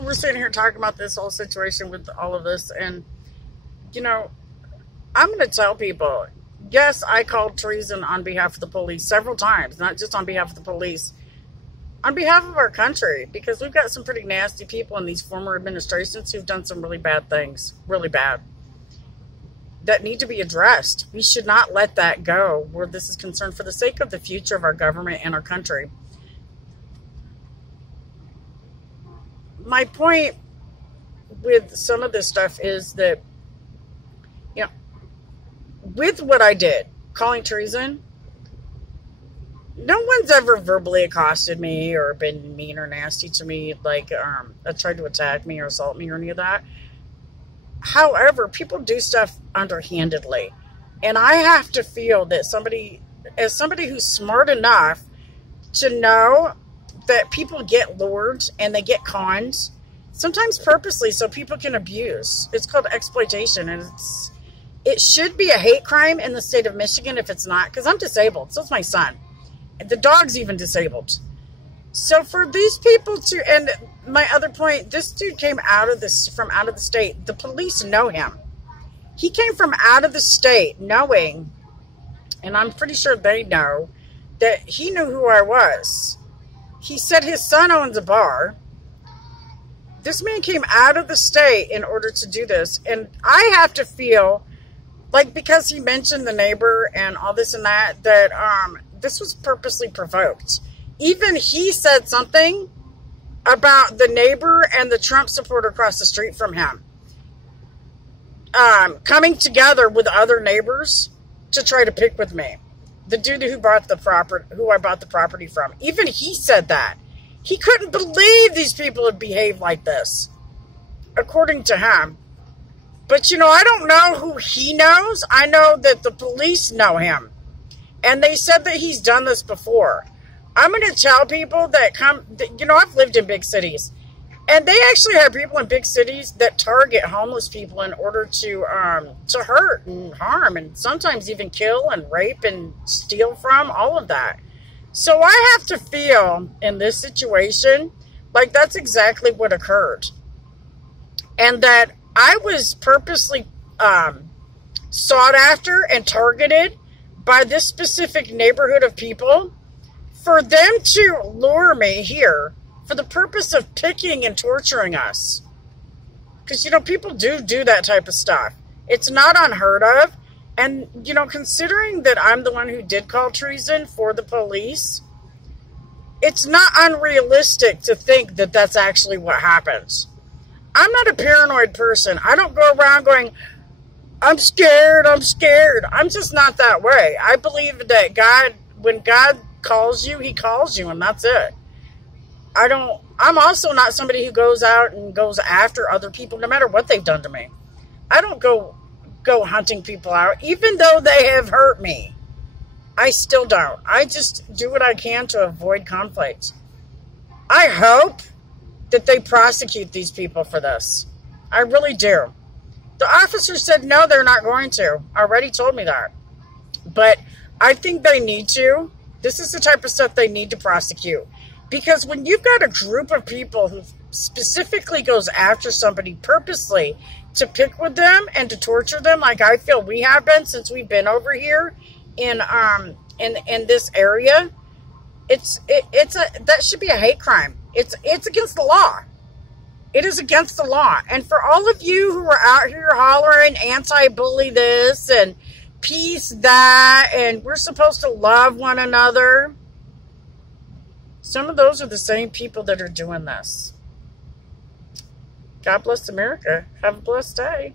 We're sitting here talking about this whole situation with all of this, and you know, I'm going to tell people, yes, I called treason on behalf of the police several times, not just on behalf of the police, on behalf of our country, because we've got some pretty nasty people in these former administrations who've done some really bad things, really bad, that need to be addressed. We should not let that go where this is concerned for the sake of the future of our government and our country. My point with some of this stuff is that, with what I did, calling treason, no one's ever verbally accosted me or been mean or nasty to me, like tried to attack me or assault me or any of that. However, people do stuff underhandedly. And I have to feel that somebody who's smart enough to know that people get lured and they get conned, sometimes purposely, so people can abuse. It's called exploitation, and it should be a hate crime in the state of Michigan if it's not, because I'm disabled. So is my son. The dog's even disabled. So for these people to, and my other point, this dude came from out of the state. The police know him. He came from out of the state knowing, and I'm pretty sure they know, that he knew who I was. He said his son owns a bar. This man came out of the state in order to do this. And I have to feel like, because he mentioned the neighbor and all this and that, this was purposely provoked. Even he said something about the neighbor and the Trump supporter across the street from him coming together with other neighbors to try to pick with me. The dude who bought the property, who I bought the property from, even he said that. He couldn't believe these people had behaved like this, according to him. But, I don't know who he knows. I know that the police know him. And they said that he's done this before. I'm going to tell people that I've lived in big cities. And they actually have people in big cities that target homeless people in order to hurt and harm and sometimes even kill and rape and steal from, all of that. So I have to feel in this situation like that's exactly what occurred. And that I was purposely sought after and targeted by this specific neighborhood of people for them to lure me here for the purpose of picking and torturing us. Because, people do that type of stuff. It's not unheard of. And, considering that I'm the one who did call treason for the police, it's not unrealistic to think that that's actually what happens. I'm not a paranoid person. I don't go around going, I'm scared, I'm scared. I'm just not that way. I believe that when God calls you, he calls you, and that's it. I'm also not somebody who goes out and goes after other people, no matter what they've done to me. I don't go hunting people out, even though they have hurt me. I still don't. I just do what I can to avoid conflict. I hope that they prosecute these people for this. I really do. The officer said no, they're not going to. Already told me that. But I think they need to. This is the type of stuff they need to prosecute. Because when you've got a group of people who specifically goes after somebody purposely to pick with them and to torture them, like I feel we have been since we've been over here in this area, that should be a hate crime. It's against the law. It is against the law. And for all of you who are out here hollering anti-bully this and peace that, and we're supposed to love one another, some of those are the same people that are doing this. God bless America. Have a blessed day.